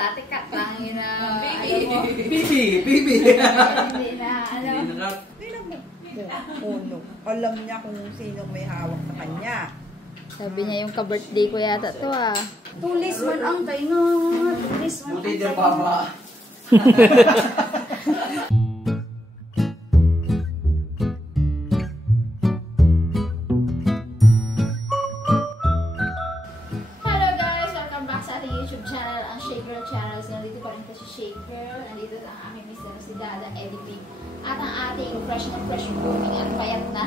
dati ka, tangin na, Bibi. Hindi na, ano? Alam niya kung sino may hawak sa kanya. Sabi niya yung ka-birthday ko yata to ah. Tulis man ang kayo. Tulis man ang Buti din, kayo. Papa. Hello guys! Welcome back sa ating YouTube channel, ang Shake Girl Channels. Nandito pa rin kasi Shake Girl. Nandito ang aming mister si Dada Editing. At ang ating fresh na fresh booming at payat na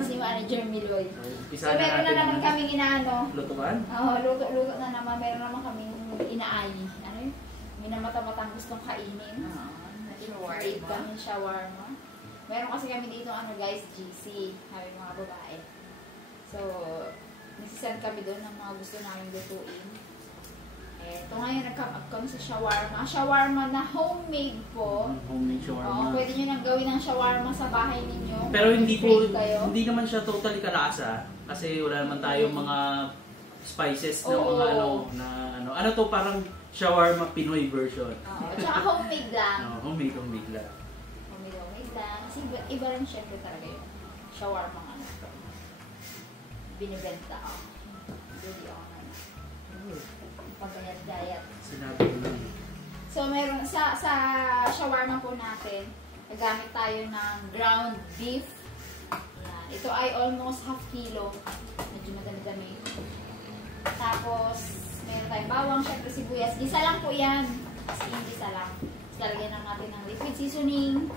si Manager Miloy. So meron na naman kaming inaano. Lutuan? Oo, luto na naman. Meron naman kaming inaayi. Ano yun? Minamata-matang gustong kainin. Nag-crave kami shawarma. Meron kasi kami dito ano guys, GC. Kami mga babae. So, nagsisend kami doon ng mga gusto namin lutuin. Ito ngayon, nag-come up kami sa shawarma. Shawarma na homemade po. Homemade shawarma. Oo, pwede nyo nang gawin ng shawarma sa bahay ninyo. Pero hindi kayo. hindi naman siya totally kalasa. Kasi wala naman tayong mga spices na Oo. mga ano to, parang shawarma Pinoy version. Oo, tsaka homemade lang. Homemade lang. Homemade lang. Kasi iba rin syempre talaga yung shawarma ano. Binibenta ako. Hindi ako pagayat-gayat. Sinabi ko lang. So, meron sa shawarma po natin, nagamit tayo ng ground beef. Yan. Ito ay almost half kilo. Medyo madami-dami. Tapos, meron tayong bawang, syempre sibuyas. Gisa lang po yan. As in, gisa lang. Tapos, lalagyan lang natin ng liquid seasoning.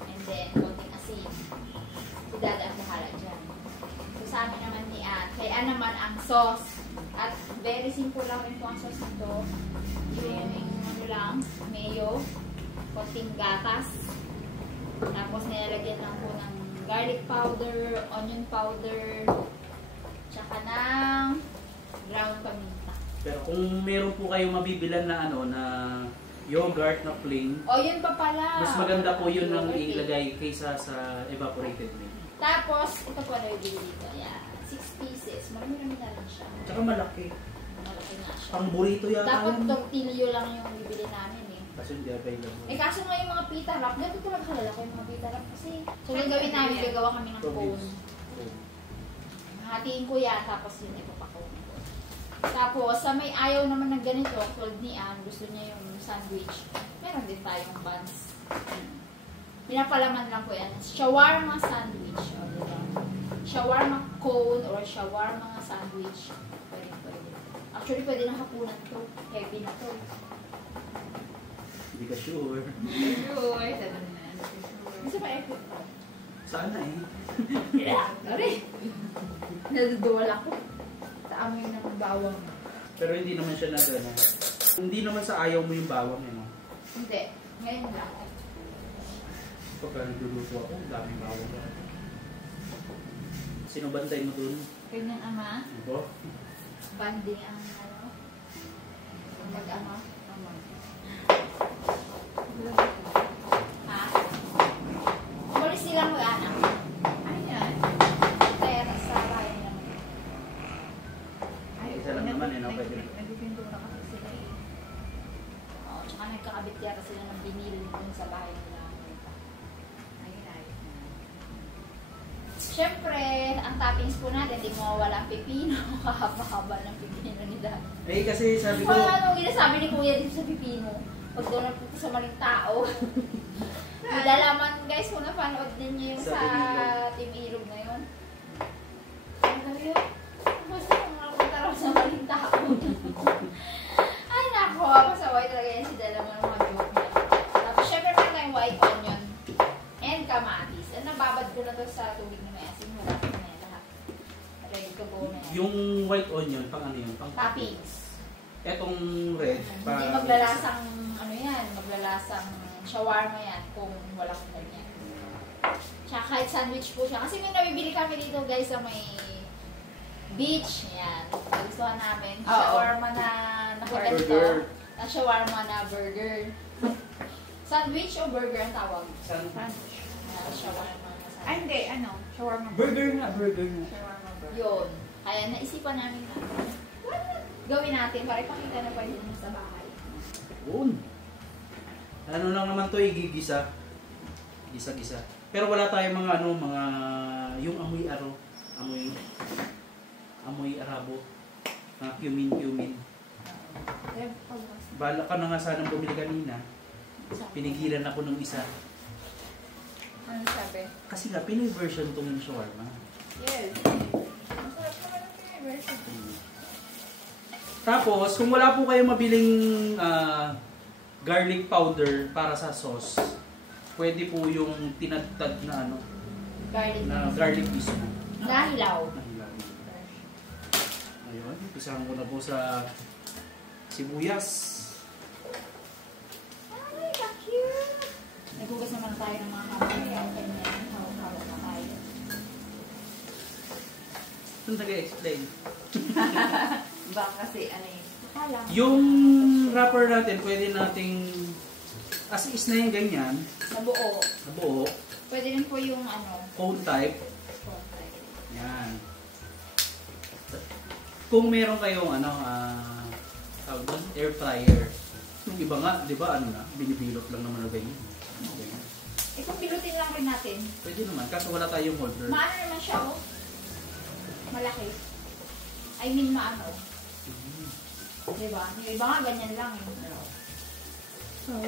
And then, konting asin. Idada ang bahala dyan. So, sa amin naman ni Ann. Kay Ann naman ang sauce. At very simple lang rin po ang sauce nito. Yung ano lang, mayo, konting gatas. Tapos nilalagyan lang po ng garlic powder, onion powder, tsaka ng ground paminta. Pero kung meron po kayong mabibilan na na yogurt na plain, O, yun pa pala. mas maganda po yun ng ilagay kaysa sa evaporated milk. Tapos, ito po na yung bili dito. Ayan. 6 pieces. Marami-rami na rin siya. Tsaka malaki. Malaki na siya. Pang burrito yata. Dapat yun. tortillo lang yung bibili namin eh. Kasi hindi available. Kaso nga yung mga pita wrap, ganito talaga kalalaki yung mga pita wrap kasi so gagawin namin, gagawa kami ng cone. Hatiin ko yan, tapos yun ipapakone ko. Tapos, sa may ayaw naman ng ganito, tulad ni Ann, gusto niya yung sandwich, meron din tayong buns. Pinapalaman lang po yan. Shawarma sandwich. O, diba? Shawarma cone or shawarma sandwich. Pwede. Actually, pwede na hapunan to. Heavy na to. Hindi ka sure. Sure. Gusto pa effort pa? Sana eh. Sorry. Naduduwal ako. Sa amoy ng bawang. Pero hindi naman siya hindi naman sa ayaw mo yung bawang eh, no? Hindi. Ngayon lang. Pagka nagluluto ako, daming bawang. Sino bantay mo dun? Kanyang ama. Ako? Banding ang ano. Mag-ama. Ha? Umalis sila mo anak. Ano yan? Tera sa bahay naman. Isa lang naman eh, no? Pwede na. Nagpipintura kasi sila eh. Oo, tsaka nagkakabit yata sila ng binil dun sa bahay nila. Siyempre, ang toppings po natin, hindi mawawala ang pipino. Kahaba-haba ng pipino nila. Eh kasi sabi ko, Ano ginasabi ni Kuya dito sa pipino? Pag doon nagpunta sa maling tao. Malalaman guys kung napanood din niyo yung Sa sa Team Irog na yun. Ano yun? Basta kung nakapunta raw sa maling tao. Ay nako, pasaway talaga yan si Dala mo ng mga joke niya. Tapos syempre meron tayong white onion and kamatis. And nababad ko na to sa tubig na may asin. Wala ko na yan lahat. Ready to go na yan. yung white onion, pang ano yun? Pang Toppings. Etong red, Hindi maglalasang, ano yan, maglalasang shawarma yan kung walang ganyan. Tsaka kahit sandwich po siya. Kasi may nabibili kami dito guys sa may beach. Yan. Gustuhan namin. Shawarma na nakaganto. Burger. Na shawarma na burger. Sandwich o burger ang tawag? Sandwich. Shawarma na sandwich. Ay, hindi. Ano? Shawarma. burger nga. Shawarma burger. Yun. Kaya naisipan namin na gawin natin para ipakita na pwede naman sa bahay. Yun. Ano lang naman to, igigisa. Gisa-gisa. Pero wala tayong mga ano, mga yung amoy aro, amoy arabo, cumin. Bala ka na nga sanang bumili kanina. Pinigilan ako ng isa. Ano sabi? Kasi nga, Pinoy version tong shawarma. Yes. Masarap naman ang Pinoy version. Tapos, kung wala po kayong mabiling garlic powder para sa sauce, pwede po yung tinadtad na ano, garlic piece na. Nahilaw. Ayun, pisahan ko na po sa sibuyas. Ay, ka-cute! Nagugas naman tayo ng mga kamay. Ang ganyan, hawak-hawak na tayo. Saan taga-explain? Baka kasi ano yun. Akala. Yung wrapper natin, pwede nating as is na yung ganyan, Nabuo. nabuo, Pwede rin po yung ano. cone type. Yan. Kung meron kayong ano, tawag doon, air fryer. Yung iba nga, di ba, ano na, binibilot lang naman na ganyan. Okay. Eh kung pilutin lang rin natin. Pwede naman, kaso wala tayong holder. Maano naman siya, oh. Malaki. I mean, maano. Diba? Yung iba nga, ganyan lang. Eh. So,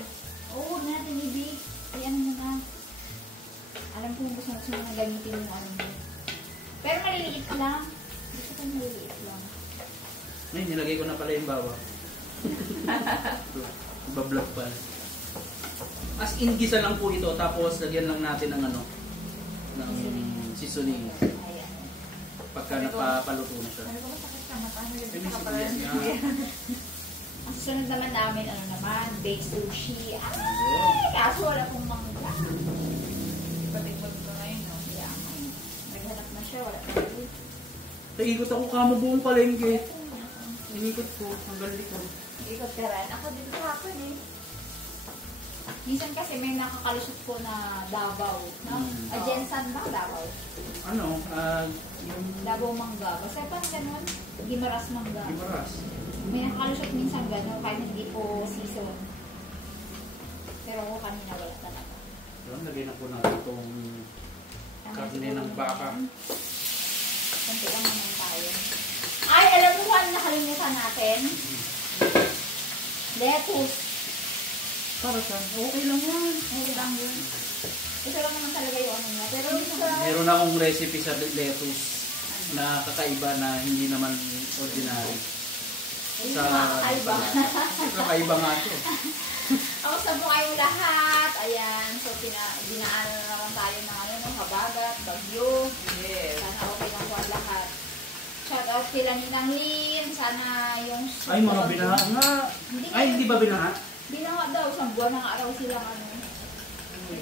huwag natin ibig. Ayan mo na. Alam ko gusto mo na gamitin yung ano mo. Pero maliliit lang. Gusto ko maliliit lang. Ngayon, nilagay ko na pala yung bawang. Bablog pa. As in, gisa lang po ito. Tapos, lagyan lang natin ng ano, ng seasoning. Ayan. Pagka napapaluto na siya. Ano ba sakit ka mata? Ano Eh, may yung sibuyas nga. Ang susunod naman namin, ano naman, baked sushi. Ay! Kaso wala pong mangga. Patikot ko ngayon, no? Yeah. Naghanap na siya, wala pa rin. Naikot ako kamo buong palengke. Inikot ko, hanggang likod. Ikot ka rin. Ako dito sa akin eh. Minsan kasi may nakakalusot ko na Davao. No? Ajensan ba? Davao. Ano, yung Davao mangga. Basta pa ganun. Gimaras mangga. Gimaras. May nakakalusot minsan ganun kahit hindi po season. Pero ako kanina wala talaga. Yun, lagyan na po natin itong karne ng baka. Kunti lang naman tayo. Ay, alam mo kung ano nakalimutan natin? Lettuce. Para saan? Okay lang yan. Ay, lang yun. Ito lang naman talaga yung ano niya. Pero sa... Meron akong recipe sa lettuce na kakaiba na hindi naman ordinary. Sa kakaiba. Kakaiba nga ito. Ako sa po kayong lahat. Ayan. So, dinaan na naman tayo ng ano, no, habagat, bagyo. Yes. Sana okay lang po ang lahat. Shout out kila Ninang Lynn. Sana yung... Ay, mga binaha nga. Ay, hindi ba binaha? Binaha daw. Isang buwan ng araw silang ano.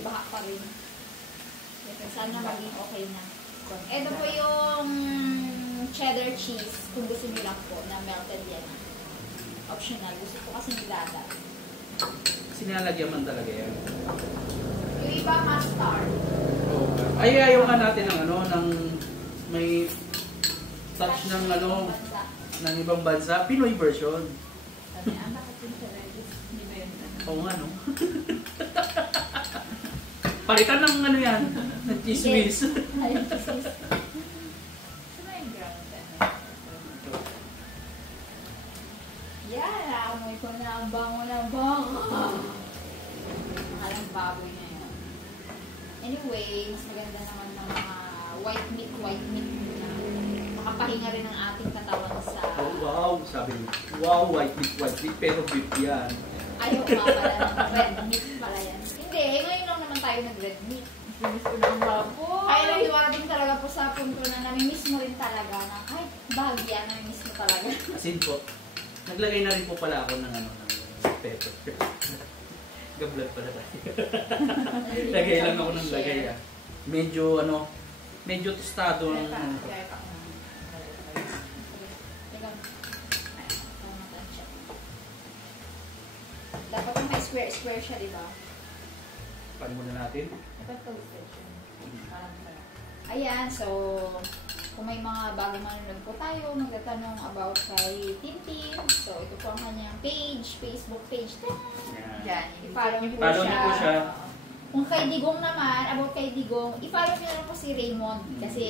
Baha pa rin. Sana maging okay na. Ito po yung cheddar cheese. Kung gusto nyo lang po na melted yan. Optional. Gusto ko kasi nilada. Kasi nilalagyan man talaga yan. Yung iba mustard. Ay, ayaw ka natin ng ano, ng may touch ng ano, Bansa. ng ibang bansa. Pinoy version. Sabi, bakit yung sa Regis? Hindi ba yun? Oo nga, no? Palitan ng ano yan, ng chismis. Ayun, cheese. Saan na yung ground? Yan, naamoy ko na ang bango na bango. Alang baboy na yan. Anyway, mas maganda naman ng mga white meat na makapahinga rin ang ating katawan sa... Oh, wow, sabi mo. Wow, white meat, pero beef yan. Ayaw nga pala ng red meat pala yan. Hindi, ngayon lang naman tayo nag-red meat. Sinis ko ng baboy. Kaya lang dumating talaga po sa punto na namimiss mo rin talaga na kahit bahagya, namimiss mo talaga. Asin po. Naglagay na rin po pala ako ng ano, ng pepper. Gablat pala tayo. Lagay lang ako ng lagay ah. Medyo ano, medyo tostado ng ano. Dapat yung may square siya, di ba? Pan muna natin. Dapat toasted siya. Parang sarap. Ayan, so Kung may mga bagong manonood po tayo, magtatanong about kay Tintin. So, ito po ang kanyang page, Facebook page. Yan. Yan. I-follow niyo po Follow siya. niyo po siya. Kung kay Digong naman, about kay Digong, i-follow niyo na lang po si Raymond. Kasi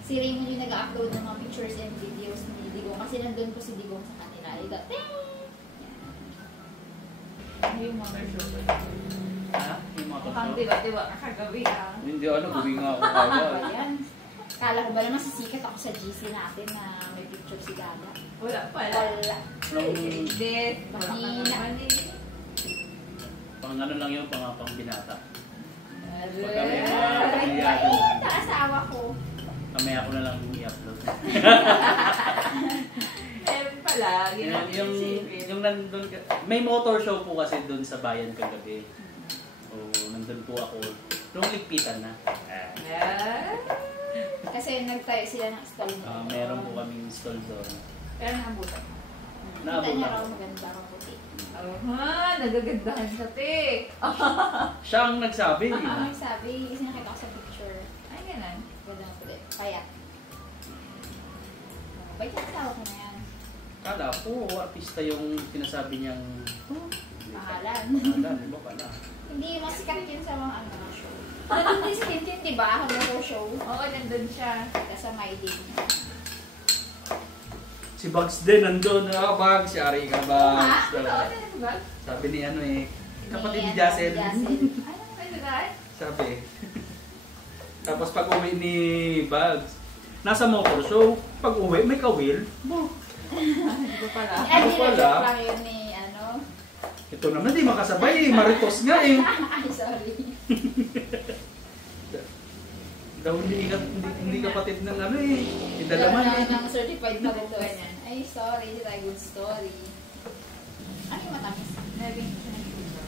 si Raymond yung nag-upload ng mga pictures and videos ni Digong. Kasi nandun po si Digong sa kanila. Ito, ano yung mga Ha? Yung mga Mukhang pagkakas? diba, kakagawi ah. Hindi, gawin nga ako kagad. Ayan. Kala ko ba naman sisikat ako sa GC natin na may picture si Gaga? Wala pala. Wala. Hindi. Wala ka Mahina. naman eh. Pang ano lang yun, pang binata. Pagka may mga Bait na asawa ko. Kamaya ko na lang i-upload. Meron pala. Yung nandun, may motor show po kasi dun sa bayan kagabi. O, nandun po ako. Nung ligpitan na. Yeah. Kasi nagtayo sila ng stall mo. Meron po kaming stall doon. Pero naabutan. Kita niya raw maganda ka puti. Oh, nagagandahan sa te. Siya ang nagsabi. Ano yung sabi? Kasi nakita ko sa picture. Ay, ganun. Ganda na puti. Kaya. Bait yung asawa ko na yan. Kala po, artista yung sinasabi niyang Pangalan. pangalan, di ba pala? Hindi masikat yun sa mga ano na show. Nandun din si Tintin, di ba? Hello show. Oo, nandun siya. Kasama din. Si Bugs din nandun. Bugs, si Ari ka, Bugs. Oo, nandun ba? Sabi ni ano eh, kapatid ni Jassel. Ano ba yun? Sabi. Tapos pag uwi ni Bugs, nasa motor show. Pag uwi, may kawil. Hindi ko pala. Ay, Wala. joke lang yun ni ano. Ito naman, di makasabay eh. Maritos nga eh. Ay, sorry. Daw hindi kapatid ng ano eh. Idalaman eh. Ng certified maritos. Ay, sorry. It's a good story. Ano yung matamis? Naging siya ng sugar.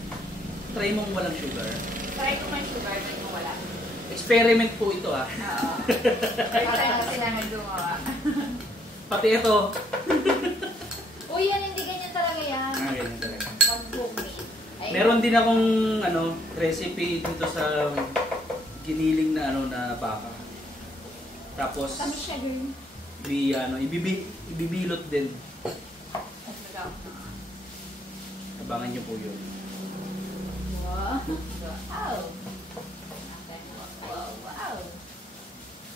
Try mong walang sugar. Try ko man sugar, but kung wala. Experiment po ito ah. Oo. Try ko kasi namin gumawa. Pati ito. Uy, yan. Hindi ganyan talaga yan. Ganyan talaga. Pag homemade. Ay, Meron din akong ano, recipe dito sa giniling na ano na baka. Tapos Matamis siya, girl. ibibilot din. Tapos nag-out. Abangan niyo po 'yun. Wow. Wow. Wow, wow.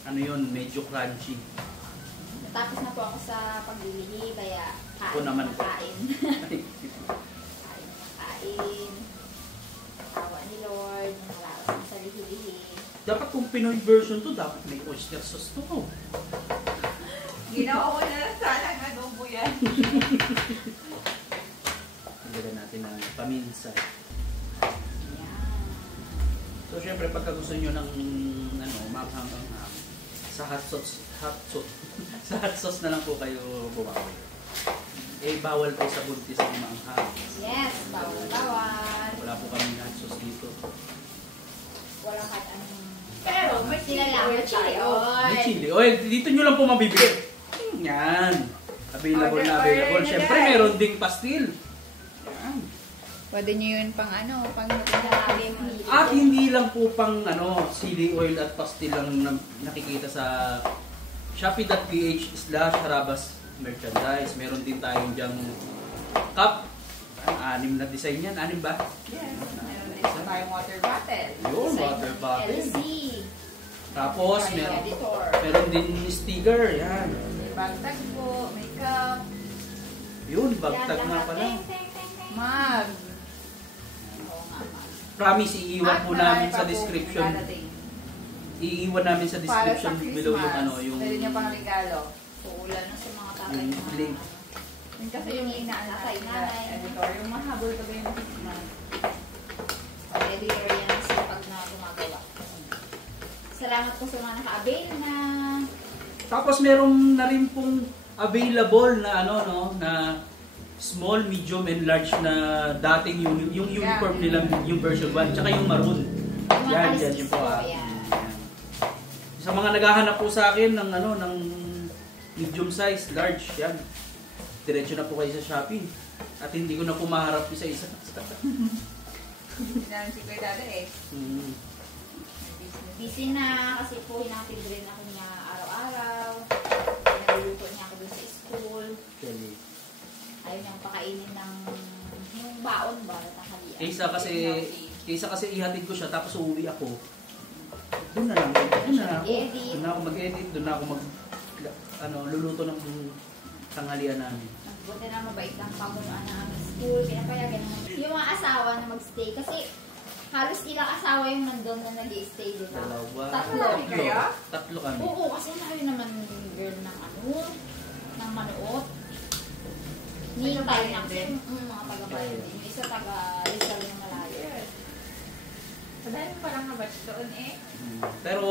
Ano 'yun, medyo crunchy. Natapos na po ako sa paglilihi, kaya Ako naman po. kain. Kain. Tawa ni Lord, nalawas sa lihi-lihi. Dapat kung Pinoy version to, dapat may oyster sauce to. Ginawa ko na lang sana ng adobo yan. Lagyan natin ng paminsa. Yan. So syempre pagka gusto niyo ng ano, maghang sa hot sauce, sa hot sauce na lang po kayo bumawi. Eh bawal po sa buntis ang maanghang. Yes, bawal. Wala po kami hot sauce dito. Walang kahit anong... Pero may chili Sila lang, oil may chili tayo. oil. May chili oil. Dito nyo lang po mabibili. Yan. Available na available. Order na, Siyempre guys. meron ding pastil. Yan. Pwede nyo yun pang ano, pang Grabe, At hindi lang po pang ano, chili oil at pastil lang nakikita sa shopee.ph/harabas merchandise. Meron din tayong dyang cup. Ang 6 na design yan. 6 ba? Yes. Meron din sa tayong water bottle. Yun, water bottle. LC. Tapos Ay, meron, editor. meron din sticker. Yan. May bag tag po, may cup, Yun, bagtag Yan, nga lahat. pala. Teng, teng, teng, teng. mug. Oo nga, ma'am. Promise, iiwan po At namin marami sa pa po description. darating. Iiwan namin sa description Para sa below yung Christmas, ano, yung pwede nyo pang regalo. So, ulan na sa mga tatay Yung na. link. Yun kasi yung inaanak Kay nila, nanay. editor, yung mahabol pa ba yung Christmas? Editor yan ang sipag na gumagawa. Salamat po sa mga naka-avail na. Tapos merong na rin pong available na ano no, na small, medium, and large na dating yung uniform nilang yung version 1 tsaka yung maroon. Yung mga Yan, alis yan yung po. po, Ah. yan. Yan. Sa mga naghahanap po sa akin ng ano, ng medium size, large, yan. Diretso na po kayo sa Shopee. At hindi ko na po maharap isa-isa. Hindi namin si Kuya Dada eh. Mm. Busy na kasi po hinatid rin ako niya araw-araw. Actually. Ayaw niyang pakainin ng yung baon ba na tanghalian. Kaysa kasi ihatid ko siya tapos uuwi ako. Doon na lang. Doon na ako mag-edit. Doon na ako luluto ng tanghalian namin. Buti na mabait ang pamunuan ng aming school. Pinapayagan naman. Yung mga asawa na magstay. Kasi halos ilang asawa yung nandun na nag-i-stay, di ba? Tatlo kami. Oo, kasi namin naman girl ng ng manuot. Nintay lang din. Mga taga-bayan din. Yung isa taga-Rizal na malayo. Madami pa lang na batch doon eh. Pero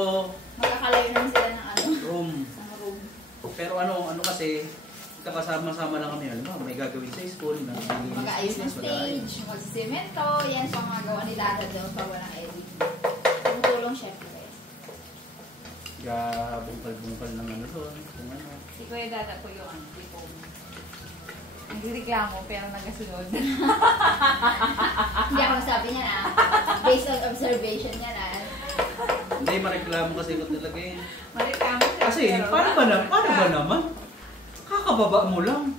magkakalayo naman sila ng room. room. Pero ano kasi, kakasama-sama lang kami. Alam mo, may gagawin sa school. Mag-aayos ng stage, mag-cemento. Yan sa mga gawa ni Dada doon pa walang edit. Tumutulong syempre. Bungkal-bungkal ng doon. Kung ano. Si Kuya Dada po yung tipo. Nagreklamo pero nagasunod. Hindi ako nasabi niya na. Based on observation niya na. Hindi, mareklamo kasi ko talaga eh. Mareklamo siya. Kasi, paano ba naman? Kakababa mo lang.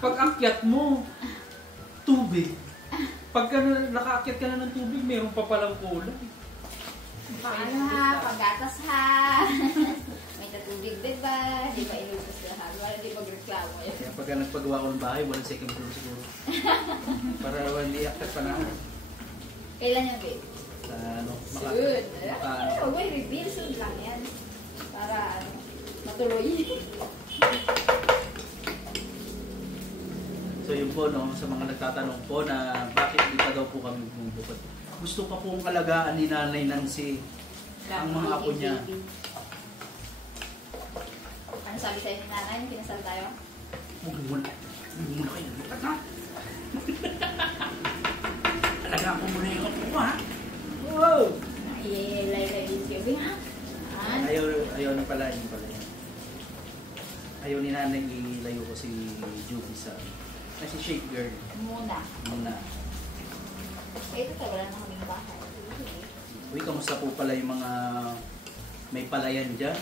Pag akyat mo, tubig. Pagka nakaakyat ka na ng tubig, meron pa palang kulang. Paano ha? Paggatas ha? May tatubig din ba? Di ba ilubos lahat? Wala di magreklamo yun. Kaya pagka nagpagawa ko ng bahay, walang second floor siguro. Para hindi akyat pa na ako. Kailan yung babe? Sa Soon. Huwag mo i-reveal. Soon lang yan. Para matuloy. So yun po, sa mga nagtatanong po na bakit di pa daw po kami bumubukod. Gusto pa pong alagaan ni Nanay Nancy ang mga apo niya. Ano sabi sa'yo ni Nanay? Pinasal tayo? Huwag muna kayo. Lipat na. Alagaan ko muna yung apo ko, ha? Wow! Lay din siya. Ha? Ayaw na pala. Ayaw ni Nanay ilayo ko si Juby sa... Kasi shake girl. Muna. Ito tayo, wala na kaming bahay. Uy, kamusta po pala yung mga may palayan dyan?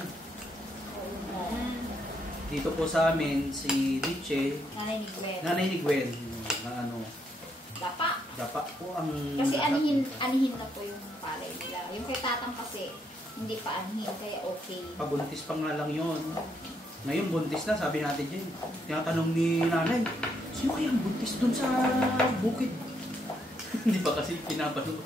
Dito po sa amin, si Riche, Nanay ni Gwen, na Dapa po ang... Kasi anihin na po yung palay nila. Yung kay Tatang kasi, hindi pa anihin, kaya okay. Pabuntis pa nga lang yun. Ngayon, buntis na, sabi natin dyan. Tinatanong ni Nanay, sino kaya ang buntis dun sa bukid? Hindi pa kasi pinapanood.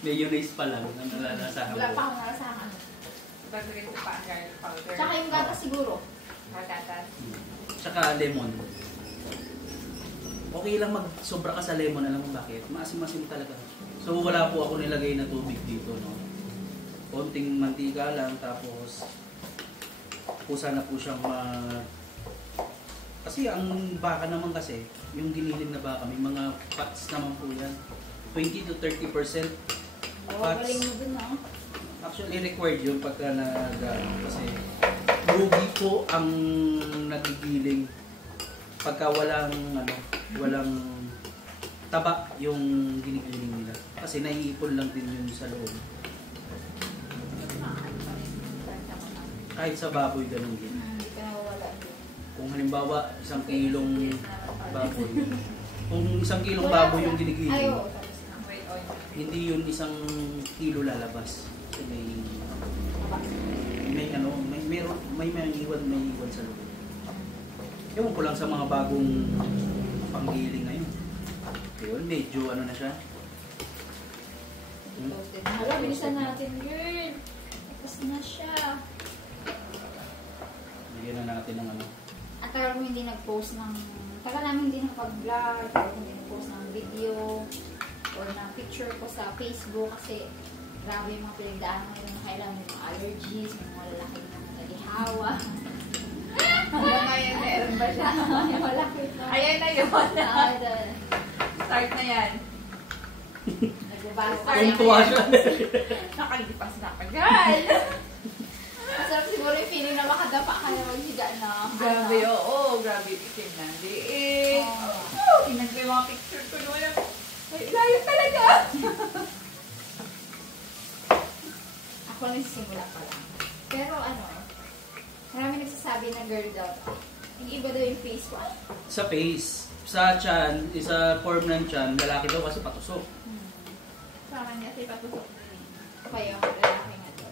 Mayonnaise pa lang ang nalalasahan. Wala pa akong nalasahan. Ibagay ko pa ang garlic powder. Tsaka yung gatas siguro. Gatas. Tsaka lemon. Okay lang mag-sobra ka sa lemon. Alam mo bakit? Maasim-asim talaga. So wala po ako nilagay na tubig dito. No? Konting mantika lang. Tapos kusa na po siyang kasi ang baka naman kasi, yung giniling na baka, may mga fats naman po yan. 20 to 30% fats. Galing mo dun, ha? Actually, required yun pagka kasi lugi po ang nagigiling pagka walang taba yung ginigiling nila. Kasi naiipon lang din yun sa loob. Kahit sa baboy, ganun din. Hindi ka nawawala. Kung halimbawa, 1 kilong baboy. Kung 1 kilong baboy yung ginigiling, hindi yun 1 kilo lalabas. Kasi may iwan sa loob. Ewan ko lang sa mga bagong panggiling ngayon. Yun, medyo na siya. Hala, bilisan natin, girl. Tapos na siya. Bigyan na natin ng At tagal ko hindi nag-post ng... Tagal namin hindi nag-vlog, tagal ko hindi nag-post ng video or ng picture ko sa Facebook kasi grabe yung mga pinagdaan ngayon na kailangan yung allergies, yung mga lalaki na nalihawa. Ngayon, meron ba siya? Ayan na yun. Start na yan. Nagbabago ka Tuntua siya. Nakalipas na kagal. Masarap siguro yung feeling na makadapa ka na maghiga na. Grabe, oo. Grabe yung itim na. Tingnan ko yung mga picture ko noon. Ay, layo talaga. nagsisimula pa lang. Pero ano, marami nagsasabi na girl daw. Yung iba daw yung face wash. Sa face, sa chan, sa form ng chan, lalaki daw kasi patusok. Sa akin kasi patusok din. Kaya lalaki nga daw.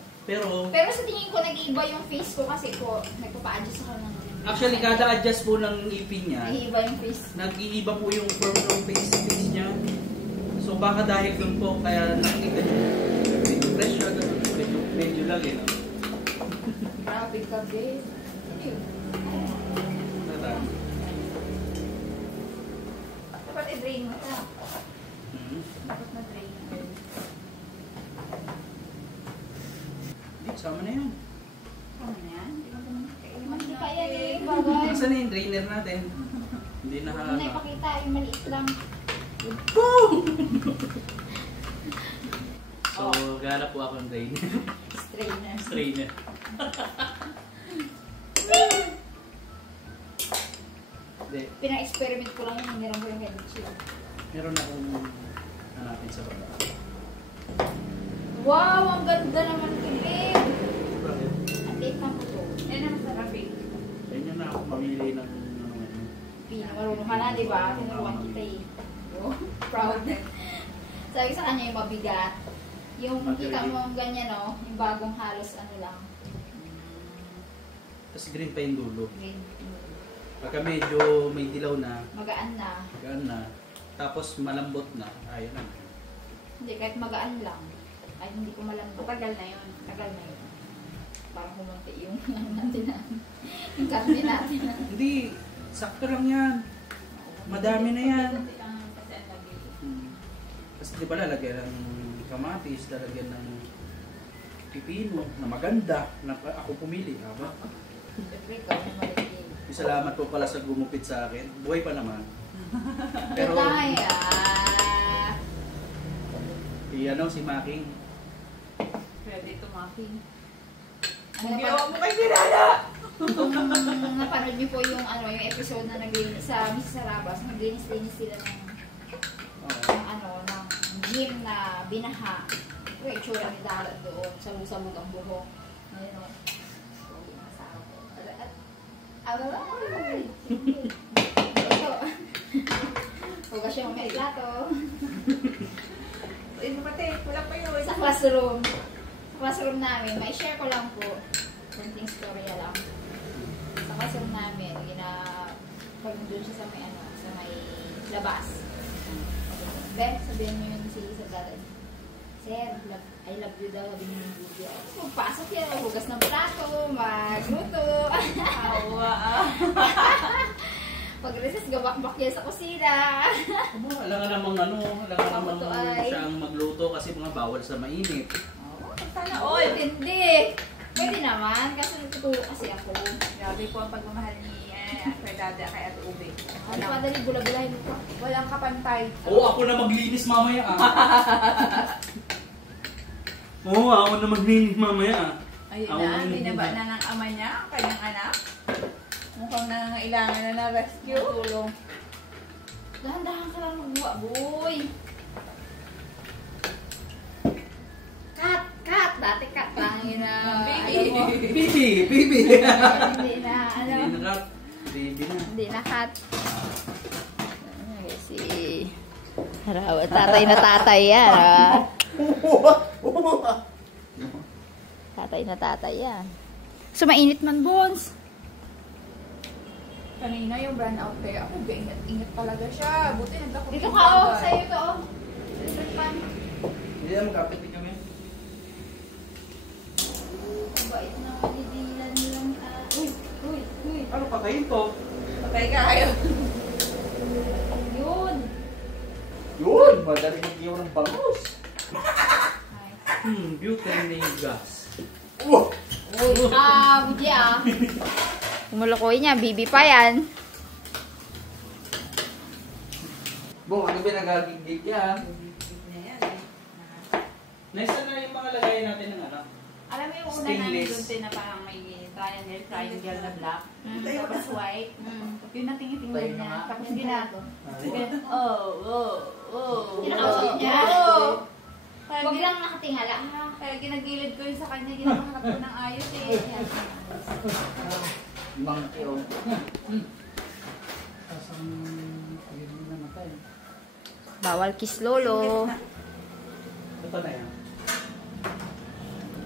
Pero sa tingin ko, nag-iiba yung face ko kasi ko, nagpapa-adjust ako ng... actually, kada adjust po ng ngipin niya, nag-iiba yung face. nag-iiba po yung form ng face niya. So baka dahil doon po, kaya nakikita niyo, medyo fresh siya, medyo lang eh. No? Grabe ka, babe. Ano yun? Nata. Dapat i-drain mo ito. Mhm. Dapat na-drain mo. Hindi, sama na yun. Ano na yan? Hindi kaya eh, bagay. Nasaan na yung drainer natin? Hindi na Hindi na ipakita, yung maliit lang. So, gala po ako ng drainer. Strainer. Strainer. Hindi, Pina-experiment ko lang yung hiniram ko yung head shield. meron akong hanapin sa baba. Wow! Ang ganda naman kilig! Bakit? Ang liit na po to. Yan ang masarap eh. Ganyan na ako mamili ng ano ngayon. Marunong ka na, di ba? Tinuruan kita eh. Oh, proud. Sabi sa kanya yung mabigat. Yung kita mo ang ganyan, no? Yung bagong halos ano lang. Tapos green pa yung dulo. Green. Pagka medyo may dilaw na, Magaan na. gaan na, tapos malambot na, ayun na. Hindi, kahit magaan lang. Ay, hindi ko malambot. Tagal na yun. Tagal na yun. Parang kumunti yung natin na. Yung karne natin na. Hindi, sakto lang yan. Madami na yan. Kasi di ba lalagyan ng kamatis, lalagyan ng pipino na maganda, na ako pumili. Aba? Siyempre, ikaw yung maligid. Salamat po pala sa gumupit sa akin. Buhay pa naman. Pero, si Making. Pwede tumaking. Ano Ang ginawa mo kay Pirana! Kung napanood niyo po yung yung episode na naglinis sa Mrs. Sarabas, naglinis-linis sila ng ng gym na binaha. Pero itsura ni Dara doon, sabog-sabog ang buhok. Ayun o. Ito. Huwag siya may plato. Ito pati, wala pa yun. Sa classroom. Sa classroom namin, may share ko lang po. Konting storya lang. Sa classroom namin, pag doon siya sa may sa may labas. Ben, sabihin mo yun si Sagara. Sir, I love you daw, sabihin mo yung video. Magpasok yan, maghugas ng plato, magluto. Awa. Pag-recess, gabakbak yan sa kusina. Alam nga namang siyang magluto kasi mga bawal sa mainit. Sana all. Hindi. Pwede naman, kasi nagtuturo kasi ako. Grabe po ang pagmamahal ni Ferdada kay Ate Ube. Ano pa dali, bula-bulahin mo pa. Walang kapantay. Oo, ako na maglinis mamaya Oo, ako na maglinis mamaya Ayun Ako na, ang binaba na ng ama niya, ang kanyang anak. Mukhang nangangailangan na ng rescue. Tulong. Dahan-dahan ka lang magbuwa, boy. Cut! Dati cut lang yun na. Bibi! Hindi na, Hindi na cut. Baby na. Hindi na cut. Si Harawa, tatay na tatay yan, Tatay na tatay yan. So, mainit man, Bones. Kanina yung brand out kaya ako, ingat talaga siya. Buti nagkakupin. Dito ka, sa'yo ito, Electric fan. Hindi na magkapit din kami. Mabait na kanidilan nilang, uy. Ano patayin to? Patay ka kayo. Yun. Yun! Madali mag-iyaw ng bangus. Ay. Butane gas. Uy, budi Kumulokoy niya, bibi pa yan. Bong, ano ba nagagigig yan? Nasa na yung mga lagay natin ng anak? Alam mo yung una Stainless. namin doon din na parang may triangle na black. Tapos white. Yung natingin-tingnan niya. Tapos hindi na. Oh. Kinakausap niya. Huwag lang nakatingala ha. Kaya ginagilid ko yun sa kanya, ginahanap ko ng ayos eh. Yan. Monkey o. Bawal kiss lolo. Ito na yan.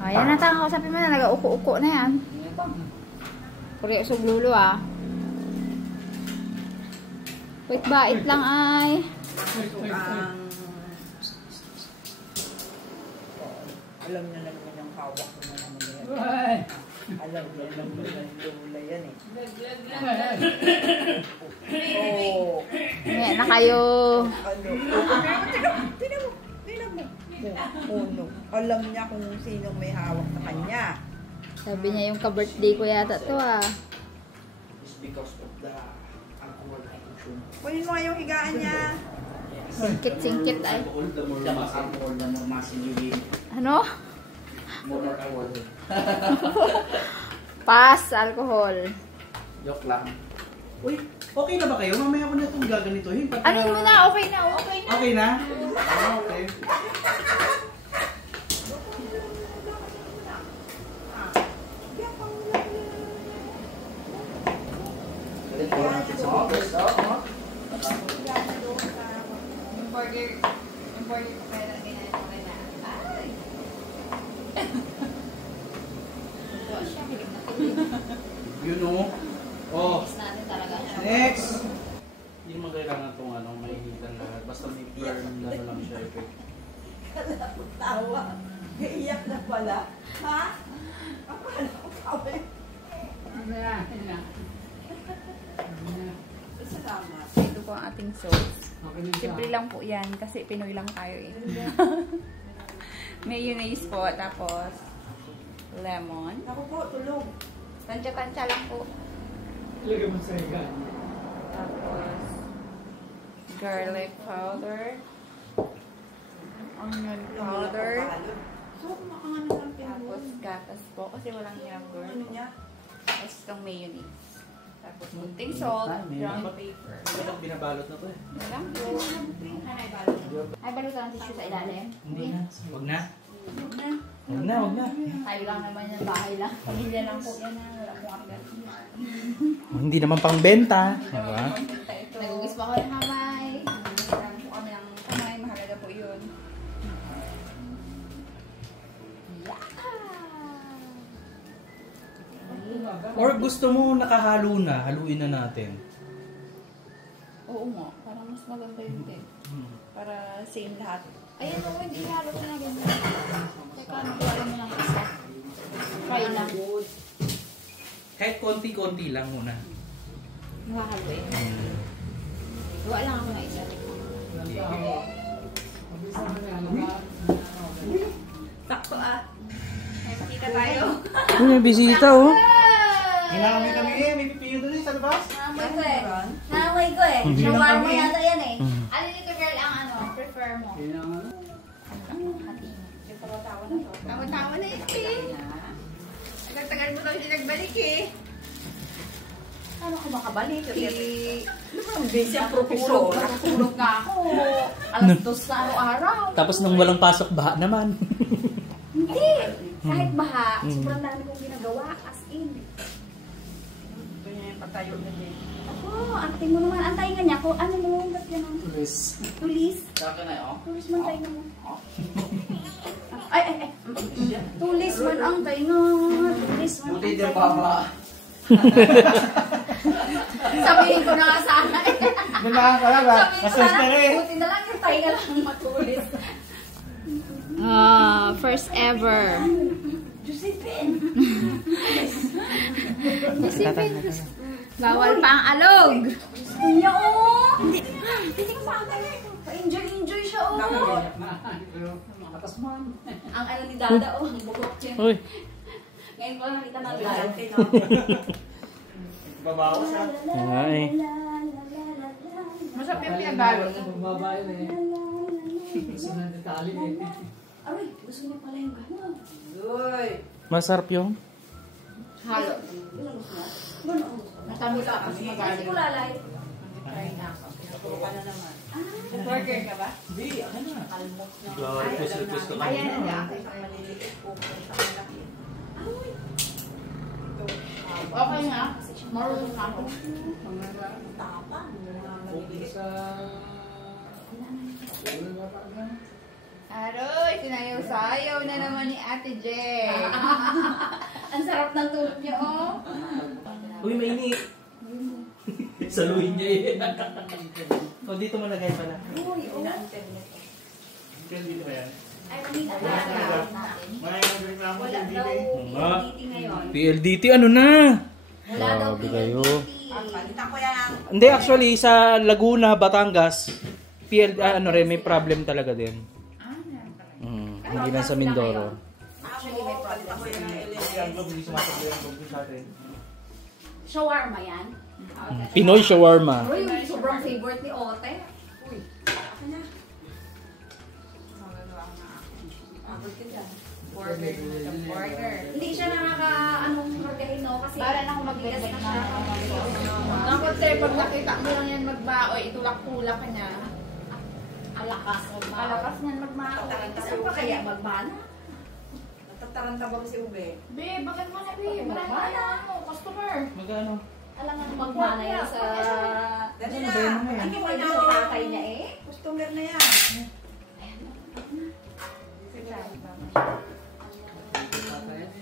Ayan na tanga, kausapin mo na, nag-uko-uko na yan. Puri usog lulo ah. Wait, bait lang ay. Alam na naman yung hawak ko na naman yan. Alam na naman yung lula yan eh. Oo. Ayan na kayo. Ano? Tingnan mo. Oh, no. Alam niya kung sino may hawak sa kanya. Sabi niya yung ka-birthday ko yata to ah. It's because of the alcohol addiction. Kunin mo nga yung higaan niya. Singkit-singkit ay. Alcohol, the more alcohol, the more muscle you gain. Ano? More alcohol. Pass, alcohol. Joke lang. Uy, okay na ba kayo? Mamaya ko na itong gaganituhin. Ano mo na? Okay na, okay na. Okay na? Okay. Yung burger ko pera, ginanit ko na. Ay! Ito siya, hilig na hilig. You know? Oh. Miss natin talaga siya. Next! Hindi naman kailangan itong mahihitan lahat. Basta may burn na lang siya effect. Tawa. Iiyak na pala. Ha? Akala ko kami. Salamat. Ito po ang ating sauce. Simple lang po yan kasi Pinoy lang tayo eh. Mayonnaise po, tapos lemon. Ako po, tulog. Tansya-tansya lang po. Lagay mo sa higaan. Tapos garlic powder. Onion powder. So, makakano lang Tapos gatas po kasi walang yogurt. Ano niya? Tapos itong mayonnaise. Tapos munting salt, brown paper. Dapat binabalot na to eh. Walang po. Ay, balutan ng tissue sa ilalim. Hindi na. Huwag na. Huwag na. Huwag na, huwag na. Tayo lang naman yung bahay lang. Pamilya lang po yan na wala pong agad. Hindi naman pang benta. Diba? Ito. Nagugis pa ko ng hamay. Marami po kami ng kamay. Mahalaga po yun. Or gusto mo nakahalo na, haluin na natin. Oo nga. Parang mas maganda yun din. Para same lahat. Ayun o, hindi halo ko na ganyan. Teka, nakuha mo lang isa. Try lang. Kahit konti-konti lang muna. Nakahaloin. Gawa lang ako na isa. Sakto ah. Kita tayo. May bisita oh. Hinami kami eh, may pipino doon eh sa labas. Namoy ko eh. Namoy ko eh. Shawarma yata yan eh. Ano dito girl ang ano, prefer mo? Tawa-tawa na yun eh. Nagtagal mo daw hindi nagbalik eh. Ano ko makabalik? Hindi siya profesor. Natutulog nga ako. Alas 2 na araw-araw. Tapos nung walang pasok, baha naman. Hindi. Kahit baha, sobrang dami kong ginagawa. As in. Ito niya yung patayo na din. Ako, antayin mo naman. Antayin ka niya. Kung ano mo, ba't yan ang Tulis. tulis? Saka na oh. Tulis man tayo mo. Ay. Tulis man ang tayo nga. Tulis man ang tayo nga. Sabihin ko na nga sana eh. Dumaan ka lang ba? Sabihin ko sana, buti na lang yung tayo nga lang matulis. First ever. Josephine. Josephine. Bawal pa ang alog. Gusto niya oh. Hindi ko pa enjoy siya oh. Ang ano ni Dada oh. Ang bugok siya. Ngayon ko lang nakita na live. Babawas ha. Ay. Masarap yung pinagalo. Babae na eh. Gusto na detalye eh. Aray, gusto niya pala yung gano'n. Uy. Masarap yung? Halo. Matamis ka kasi magaling. Kasi ko lalay. Try na ako. Puro ka na naman. Burger ka ba? Hindi, ano na. Almok na. Request ka Ayan, kanina. nag-aakit ang maliliit po. Sa malaki. Okay nga. Marunong na ako. Tapang. Aroy, sinayaw-sayaw na naman ni Ate Jen. Ang sarap ng tulog niyo, oh. Uy, mainit. Saluhin niya eh. O, dito mo lagay pala. Uy, oh. Dito ba yan? Ay, manita na. Wala daw Nga. PLDT ngayon. PLDT, ano na? Wala daw Grabe kayo. PLDT. Palitan ko yan. Hindi, actually, sa Laguna, Batangas, may problem talaga din. Hindi lang sa Mindoro. Actually, may problem. Shawarma yan. Pinoy shawarma. Uy, sobrang favorite ni Ote. Burger. Hindi siya anong magaling, no? Kasi Para na ako mabigas magbibig na na. siya. Dapat sir, pag nakita mo lang yan magbaoy, itulak-tulak ka niya. Alakas. Alakas niyan magbaoy. Kasi ano pa kaya magmana? Natataranta ba si Ube? Be, bakit mo na, be? Wala na mo, customer. Magkano? Alam nga magmana yun sa... Dali Ano na. ba yun? Hindi mo yun sa tatay niya eh. Customer na yan.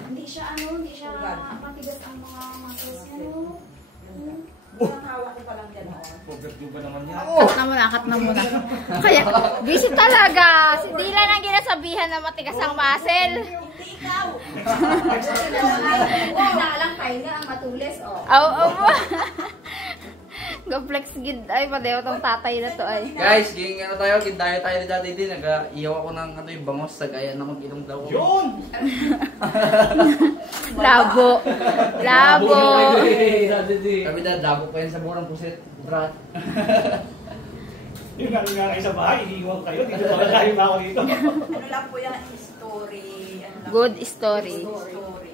Hindi siya matigas ang mga muscles niya. Ang hawak ko pa lang dyan. Poverty ba naman yan? Kat na muna. Kaya, busy talaga. Si Dylan ang ginasabihan na matigas ang muscle. Hindi ikaw. Lang tayo nga ang matulis, oh. Aw. Goplex gid ay padeho tong tatay na to ay. Guys, ging ano tayo, gindayo tayo ni dati din. Nag-iyaw ako ng ano yung bangos sa gaya na mag-ilong daw. Yun! Labo. Kami na, dabo pa yan sa burang pusit. Brat. Yung nga kayo sa bahay, iniiwan kayo. Dito ba kayo ba ako dito? Ano lang po yan, story. Ano lang Good po, story. story.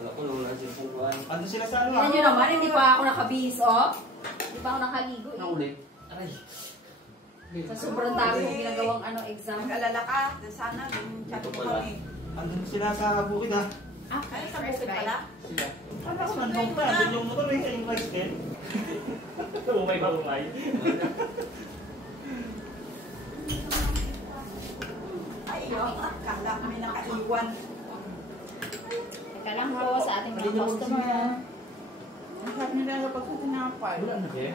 Wala ko lang nasa pupuan. Ano sila sa ano? Tignan nyo naman, hindi pa ako nakabihis, oh. Hindi pa ako nakaligo, eh. Nauli. Aray. Sa sobrang dami kong ginagawang exam. Mag-alala ka, sana, yung chat mo kami. Andun sila sa bukid ha. Ay, sa bukid pala. Sila. Ano ako nandun pa? Andun yung motor eh, yung bicycle. Umay ba umay? Ay, kala kami nakaiwan. Teka lang po sa ating mga customer. Ang sarap nila kapag sa tinapay. Wala na eh.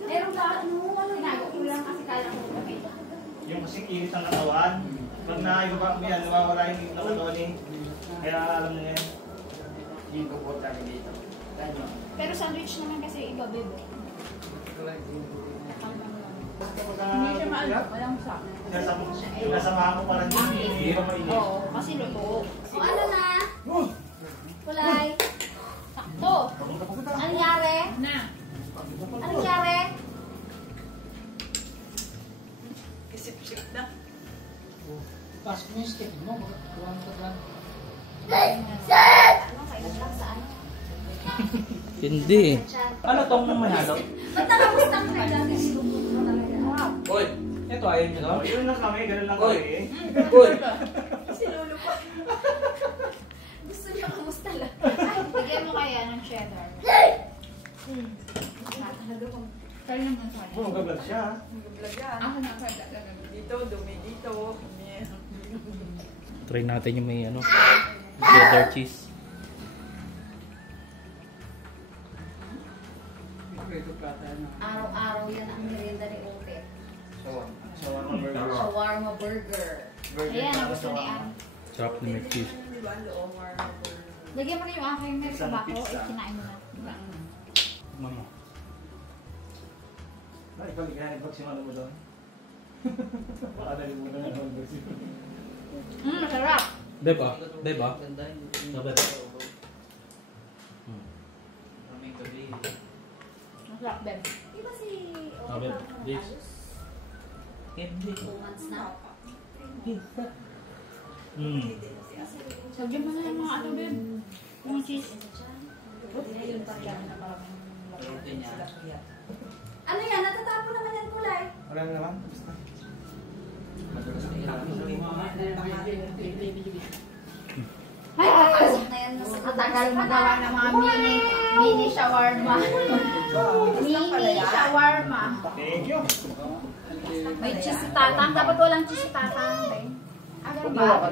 Meron ba tinago ko lang kasi kala ko kami. Yung kasing init ng katawan. Pag nawawala yung init ng katawan eh. Kaya alam niyo yan. Yung kapot kami dito. Ganyo. Pero sandwich naman kasi iba bebe. Hindi siya maalam, walang sa. Nasamahan ko pa rin yun. Hindi pa mainit. Oo, kasi luto. O ano na? Kulay. Sakto. Anong nangyari? Na. Anong nangyari? Isip-isip na. Pas mo yung stick mo. Kulang ka lang. Ano, kailan lang saan? Hindi. Ano tong manalo? Ba't nakapos na kayo dati sinubok mo talaga? Hoy! Ito ayaw nyo no? Yun lang kami, ganun lang kami eh. Hoy! Si Lolo pa. Gusto niya kamusta lang. Bigyan mo kaya ng cheddar. Talaga kung Kaya naman sa Oo, mag-vlog siya. Mag-vlog yan. Ako na kada. Dito, dumi dito. Try natin yung may ano, cheddar cheese. araw-araw yan ang merienda ni Ote. Shawarma burger. Shawarma burger. Ayan, ang gusto ni Ann. Sarap na may cheese. Di ba, loob or Lagyan mo na yung aking may tabako. Eh, kinain mo na. Mama. Ikaw, hindi ka nag-vlog si Mano mo doon. Baka nalimutan na nag-vlog si Mano. Masarap. Beba? Beba? Ganda yun. Dapat. Kaming gabi. Masarap, Beb. Di ba si Sabi, Ote parang this. halos Hindi. 2 months na? Lagyan mo na yung mga ano, Beb. Yung cheese. Ngayon pa yan na maraming Rote niya. Ano yan? Natatapon naman yan kulay. Wala na naman. Basta. Pasok na yan. Matagal magawa ng mga mini shawarma. Mini shawarma. Thank you. May cheese si tatang. Dapat walang cheese si tatang. Ah, ganun ba?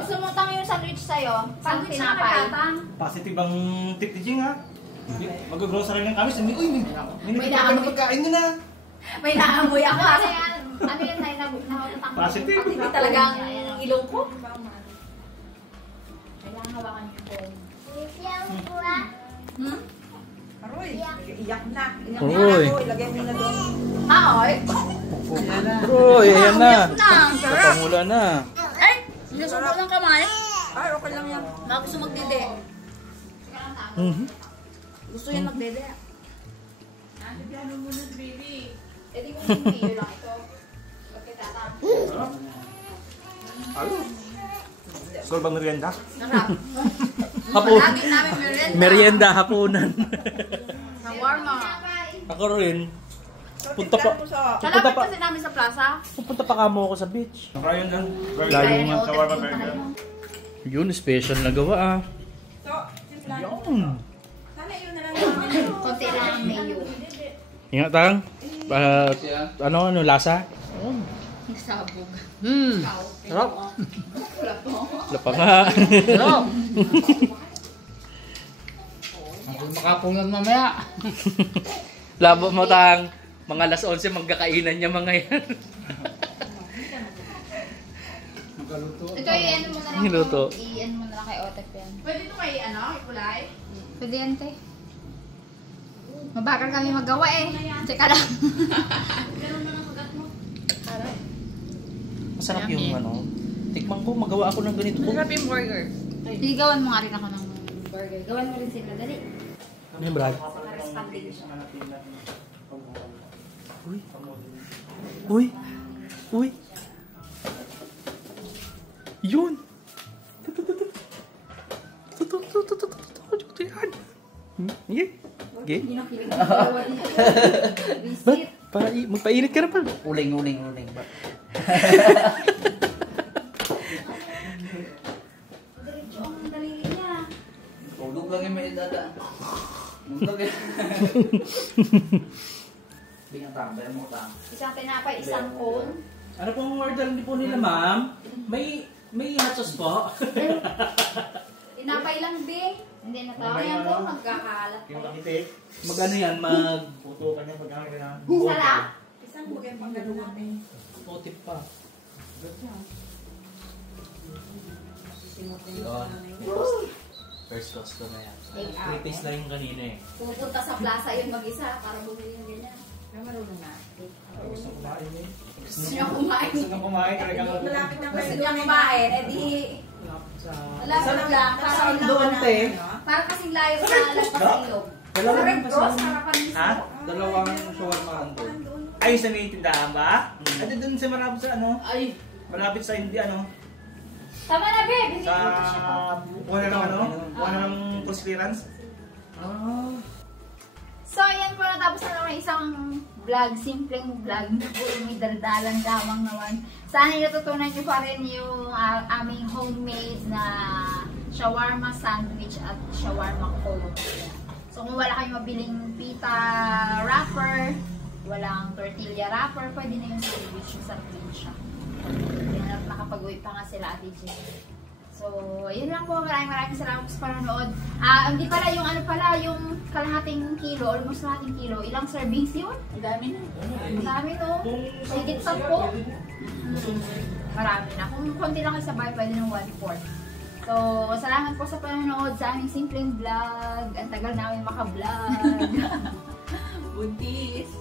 Gusto mo tang yung sandwich sa'yo? Sandwich na tatang? Positive ang tip ni Jing, ha? Mag-grocery lang kami. Sabi, uy, May nakakita ng pagkain nyo na. May naamoy ako. Ano yan? Ano yan? Nahutatang ko. Positive. Hindi talagang ilong ko. Kailangan hawakan yung phone. Aroy, iyak na. Iyak Uy. na ako. Ilagay mo na doon. Oy! Uy, ayan na. Ang sarap. Napamula na. Ay! Nasubo ng kamay. Ay, okay lang yan. Mga gusto magdede. Gusto yan magdede. Eh di kung hindi mayo lang ito. Okay, tatang. Sol ba merienda? Sarap. Hapon. Lagi namin merienda. Merienda, hapunan. Shawarma. Ako rin. So, Punta pa. tignan mo sa... Kalapit kasi namin sa plaza. Pupunta pa kamo ako sa beach. Ryan lang. Layo nga. Shawarma burger. Yun, special na gawa ah. So, simplan. Yun. Sana yun na lang namin. Konti lang ang mayo. Ingat tang. Ano, lasa? Sabog. Sarap. Wala pa nga. Sarap! Ako makapunod mamaya. Labo mo tang. Mga alas 11 magkakainan niya mga yan. Ito i-ano mo na lang. Niluto. I-ano mo na lang kay Otep yan. Pwede ito kay ikulay? Pwede yan, te. Mabagal kami magawa eh. Tsaka lang. Ganun na lang ugat mo. Masarap yung ano. Tikman ko, magawa ako ng ganito. Masarap yung burger. Ligawan mo nga rin ako ng burger. Gawan mo rin sila. Dali. Ano yung brad? Responding siya. Uy. Uy. Uy. Yun. Yan. Yeah. Okay. Hindi na kilig ng dalawa dito. Visit. Magpainit ka na pa. Uling ba? Diretso ang daliri niya. Tulog lang yung may dada. Tulog yan. Bingang tambay mo tang. Isang tinapay, isang cone. Ano pong order po nila, ma'am? May hot sauce po? Tinapay lang din. Hindi na to. Ayan po, magkakalat Yung po. makitik. Mag-ano yan? Puto ka niya pagkain ka na. Sarap. Isang bugay pang gano'n natin. Potip pa. First customer yan. Take out. Pre-taste na yung kanina eh. Pupunta sa plaza yung mag-isa para bumili ng ganyan. Pero marunong na. Gusto ko kumain eh. Gusto niya kumain. Gusto ko kumain talagang. Malapit na Gusto kayo. niya kumain. Eh di, Sa... alam lang. Parang doon, te? Parang kasing layo sa Lagpasilog. Dalawang Red Cross, harapan mismo. Ha? Dalawang shawarma doon. Ay, sa may tindahan ba? Ate doon sa malapit sa ano? Ay. Malapit sa hindi ano? Tama na, babe. Hindi Sa... mo pa siya. Wala ng ano? Wala ng post clearance? So, ayan po, natapos na naman isang vlog, simpleng vlog na po, may daldalan lamang naman. Sana natutunan nyo pa rin yung aming homemade na shawarma sandwich at shawarma cone. So, kung wala kayong mabiling pita wrapper, walang tortilla wrapper, pwede na yung sandwich, yung sarapin siya. Yan, nakapag-uwi pa nga sila Ate Jane. So, yun lang po. Maraming salamat sa panonood. Hindi pala yung ano pala, yung kalahating kilo, almost kalahating kilo. Ilang servings yun? Ang dami na. Ang dami no? Higit 10. Marami na. Kung konti lang kayo sa bahay, pwede ng 1/4. So, salamat po sa panonood sa aming simpleng vlog. Ang tagal namin maka-vlog. Buntis.